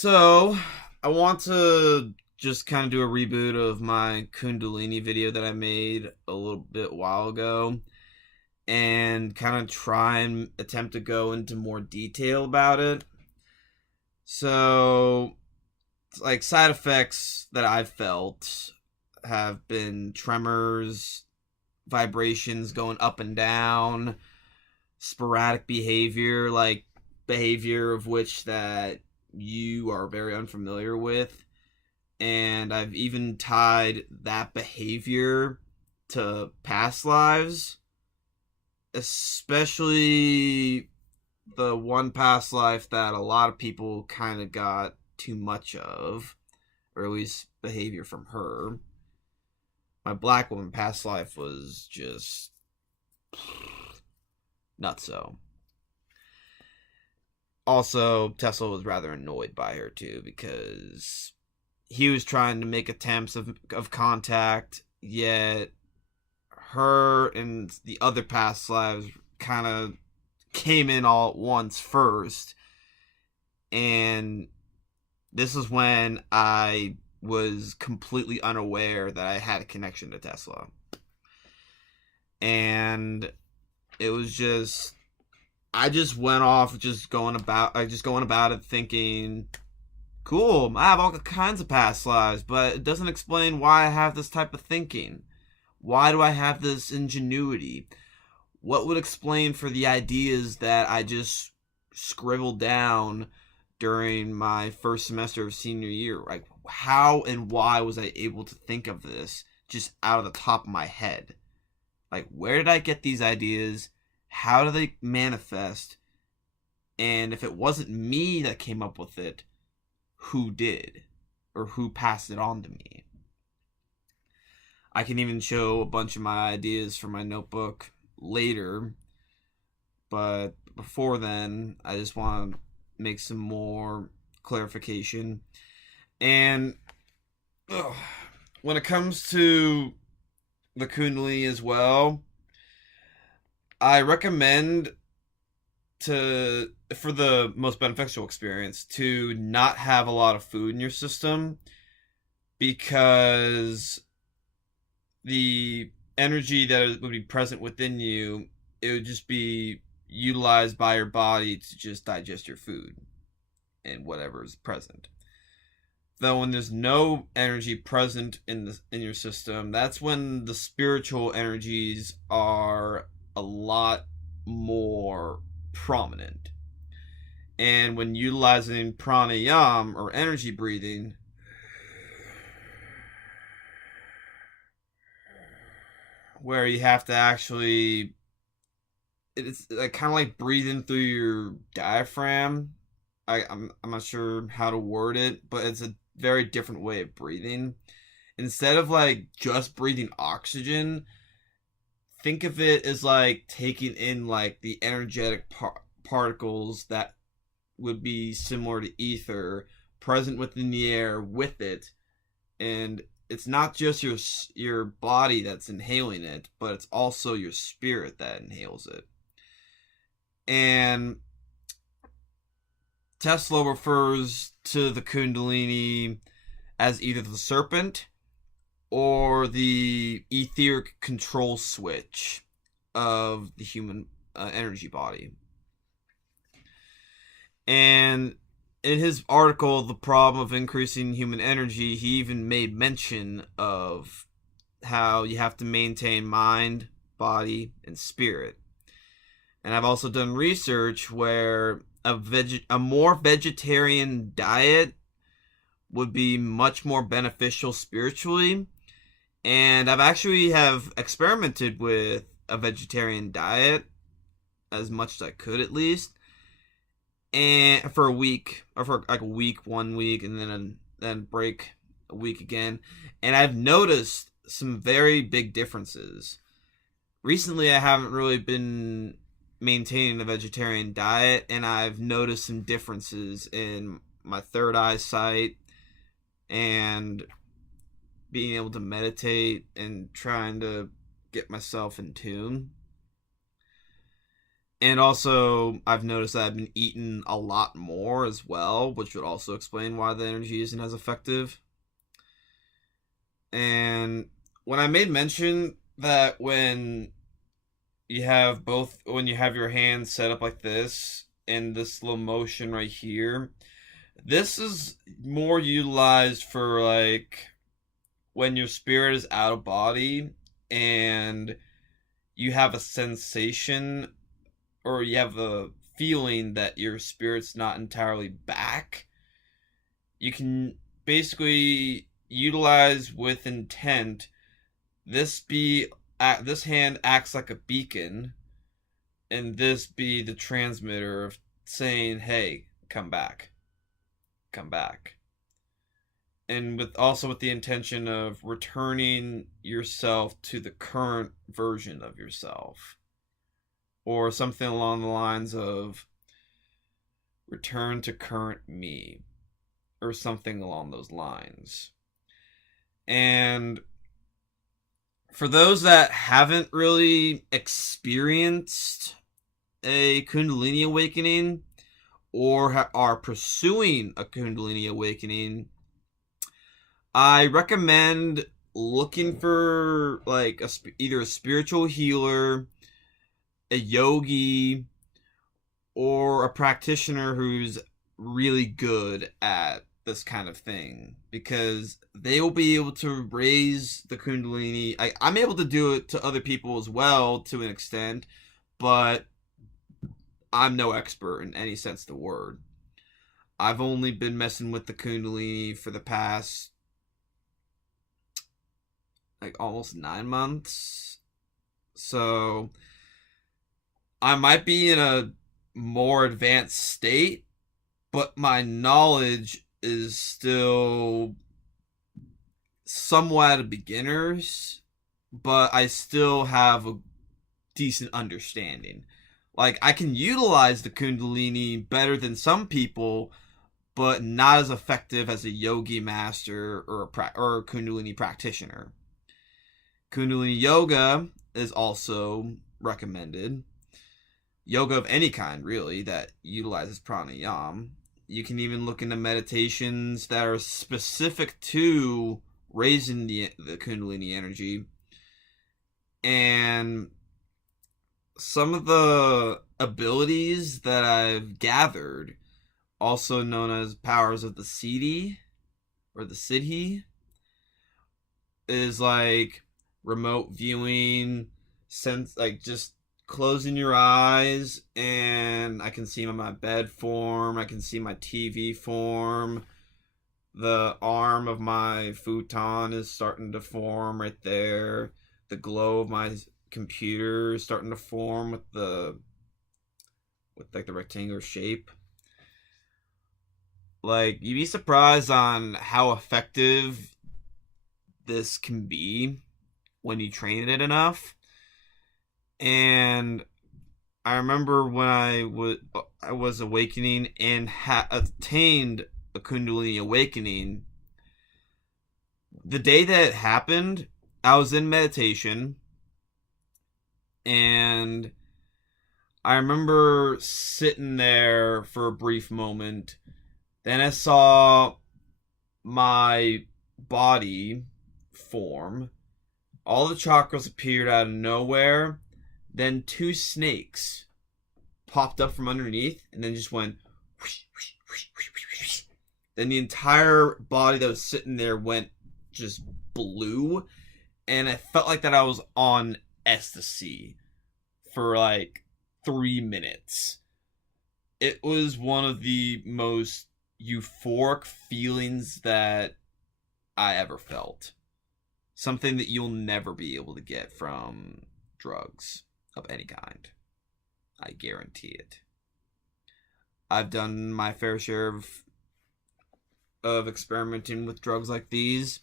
So, I want to just kind of do a reboot of my Kundalini video that I made a little bit while ago and kind of try and attempt to go into more detail about it. So, like side effects that I've felt have been tremors, vibrations going up and down, sporadic behavior, like behavior of which that you are very unfamiliar with. And I've even tied that behavior to past lives, especially the one past life that a lot of people kind of got too much of, or at least behavior from her. My black woman past life was just nutso. Also, Tesla was rather annoyed by her too because he was trying to make attempts of contact, yet her and the other past lives kind of came in all at once first. And this is when I was completely unaware that I had a connection to Tesla. And it was just, I just went off going about it thinking, cool, I have all kinds of past lives, but it doesn't explain why I have this type of thinking. Why do I have this ingenuity? What would explain for the ideas that I just scribbled down during my first semester of senior year? Like, how and why was I able to think of this just out of the top of my head? Like, where did I get these ideas? How do they manifest? And if it wasn't me that came up with it, who did? Or who passed it on to me? I can even show a bunch of my ideas from my notebook later. But before then, I just want to make some more clarification. And when it comes to the Kundalini as well, I recommend for the most beneficial experience to not have a lot of food in your system, because the energy that would be present within you, it would just be utilized by your body to just digest your food and whatever is present. Though when there's no energy present in your system, that's when the spiritual energies are a lot more prominent. And when utilizing pranayama or energy breathing, where you have to actually, it's like kind of like breathing through your diaphragm. I'm not sure how to word it, but it's a very different way of breathing. Instead of like just breathing oxygen, think of it as like taking in like the energetic particles that would be similar to ether present within the air with it. And it's not just your body that's inhaling it, but it's also your spirit that inhales it. And Tesla refers to the Kundalini as either the serpent or the etheric control switch of the human energy body. And in his article, The Problem of Increasing Human Energy, he even made mention of how you have to maintain mind, body, and spirit. And I've also done research where a more vegetarian diet would be much more beneficial spiritually. And I've actually have experimented with a vegetarian diet as much as I could, at least, and for a week, or for like a week, 1 week, and then break a week again. And I've noticed some very big differences. Recently, I haven't really been maintaining a vegetarian diet, and I've noticed some differences in my third eyesight and being able to meditate and trying to get myself in tune. And also, I've noticed that I've been eating a lot more as well, which would also explain why the energy isn't as effective. And when I made mention that when you have your hands set up like this, and this little motion right here, this is more utilized for like when your spirit is out of body and you have a sensation or you have a feeling that your spirit's not entirely back. You can basically utilize with intent. This hand acts like a beacon, and this be the transmitter of saying, "Hey, come back, come back." And with the intention of returning yourself to the current version of yourself, or something along the lines of return to current me, or something along those lines. And for those that haven't really experienced a Kundalini awakening or are pursuing a Kundalini awakening, I recommend looking for like either a spiritual healer, a yogi, or a practitioner who's really good at this kind of thing, because they will be able to raise the Kundalini. I'm able to do it to other people as well to an extent, but I'm no expert in any sense of the word. I've only been messing with the Kundalini for the past like almost 9 months. So I might be in a more advanced state, but my knowledge is still somewhat of beginners, but I still have a decent understanding. Like, I can utilize the Kundalini better than some people, but not as effective as a yogi master or a Kundalini practitioner. Kundalini yoga is also recommended. Yoga of any kind, really, that utilizes pranayama. You can even look into meditations that are specific to raising the Kundalini energy. And some of the abilities that I've gathered, also known as powers of the Siddhi, or the Siddhi, is like remote viewing, like just closing your eyes and I can see my bed form, I can see my TV form, the arm of my futon is starting to form right there, the glow of my computer is starting to form with like the rectangular shape. Like, you'd be surprised on how effective this can be when you train it enough. And I remember when I was awakening and attained a Kundalini awakening. The day that it happened, I was in meditation, and I remember sitting there for a brief moment. Then I saw my body form. All the chakras appeared out of nowhere. Then 2 snakes popped up from underneath and then just went whoosh, whoosh, whoosh, whoosh, whoosh, whoosh. Then the entire body that was sitting there went just blue, and I felt like that I was on ecstasy for like 3 minutes. It was one of the most euphoric feelings that I ever felt. Something that you'll never be able to get from drugs of any kind. I guarantee it. I've done my fair share of experimenting with drugs like these,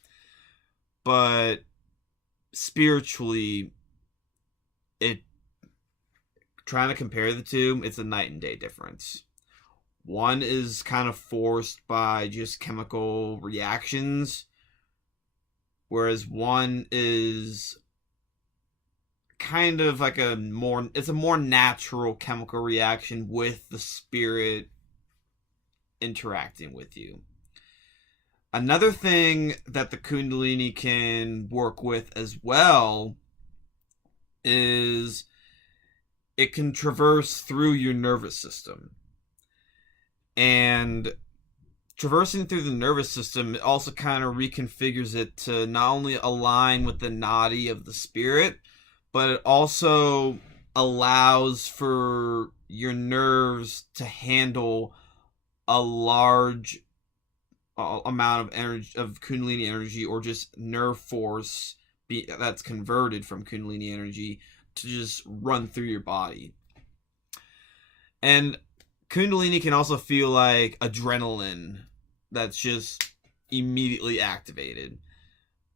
but spiritually, trying to compare the two, it's a night and day difference. One is kind of forced by just chemical reactions, whereas one is kind of like it's a more natural chemical reaction with the spirit interacting with you. Another thing that the Kundalini can work with as well is it can traverse through your nervous system. And traversing through the nervous system, it also kind of reconfigures it to not only align with the nadi of the spirit, but it also allows for your nerves to handle a large amount of energy, of Kundalini energy, or just nerve force that's converted from Kundalini energy to just run through your body. And Kundalini can also feel like adrenaline that's just immediately activated,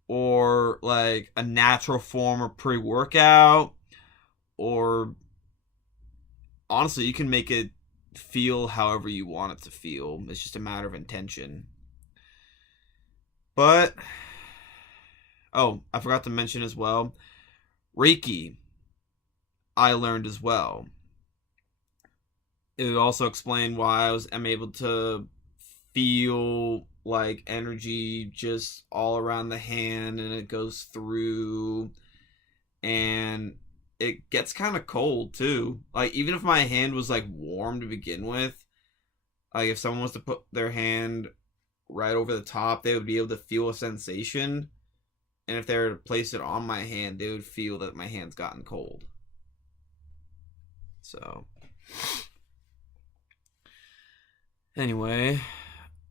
or like a natural form of pre-workout, or honestly, you can make it feel however you want it to feel. It's just a matter of intention. But, oh, I forgot to mention as well, Reiki, I learned as well. It would also explain why I'm able to feel like energy just all around the hand, and it goes through, and it gets kind of cold too. Like, even if my hand was like warm to begin with, like if someone was to put their hand right over the top, they would be able to feel a sensation. And if they were to place it on my hand, they would feel that my hand's gotten cold. So, anyway,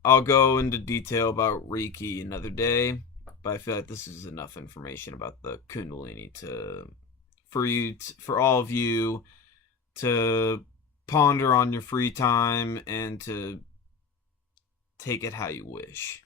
I'll go into detail about Reiki another day, but I feel like this is enough information about the Kundalini for all of you to ponder on your free time and to take it how you wish.